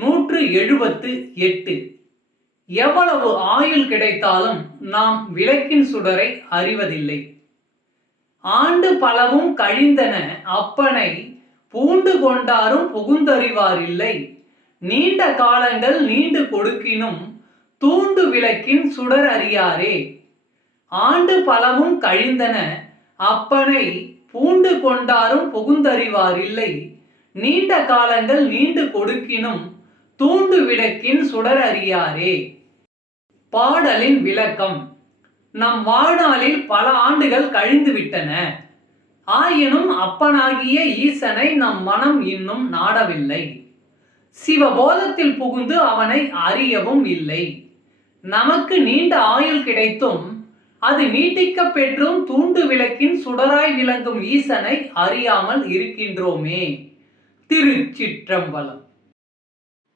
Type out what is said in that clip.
நூற்று எழுபத்து எட்டு. எவ்வளவு ஆயுள் கிடைத்தாலும் நாம் விளக்கின் சுடரை அறிவதில்லை. ஆண்டு பலவும் கழிந்தன அப்பனை பூண்டு கொண்டாரும் புகுந்தறிவாரில்லை. நீண்ட காலங்கள் நீண்டு கொடுக்கினும் தூண்டு விளக்கின் சுடர் அறியாரே ஆண்டு பலவும் கழிந்தன அப்பனை பூண்டு கொண்டாரும் புகுந்தறிவாரில்லை. நீண்ட காலங்கள் நீண்டு கொடுக்கினும் தூண்டு விளக்கின் சுடர் அறியாரே பாடலின் விளக்கம். நம் வாழ்நாளில் பல ஆண்டுகள் கழிந்து விட்டன ஆயினும் அப்பனாகிய ஈசனை நம் மனம் இன்னும் நாடவில்லை. சிவபோதத்தில் புகுந்து அவனை அறியவும் இல்லை. நமக்கு நீண்ட ஆயுள் கிடைத்தும் அது நீட்டிக்க பெற்றும் தூண்டு விளக்கின் சுடராய் விளங்கும் ஈசனை அறியாமல் இருக்கின்றோமே. திருச்சிற்றம்பலம்.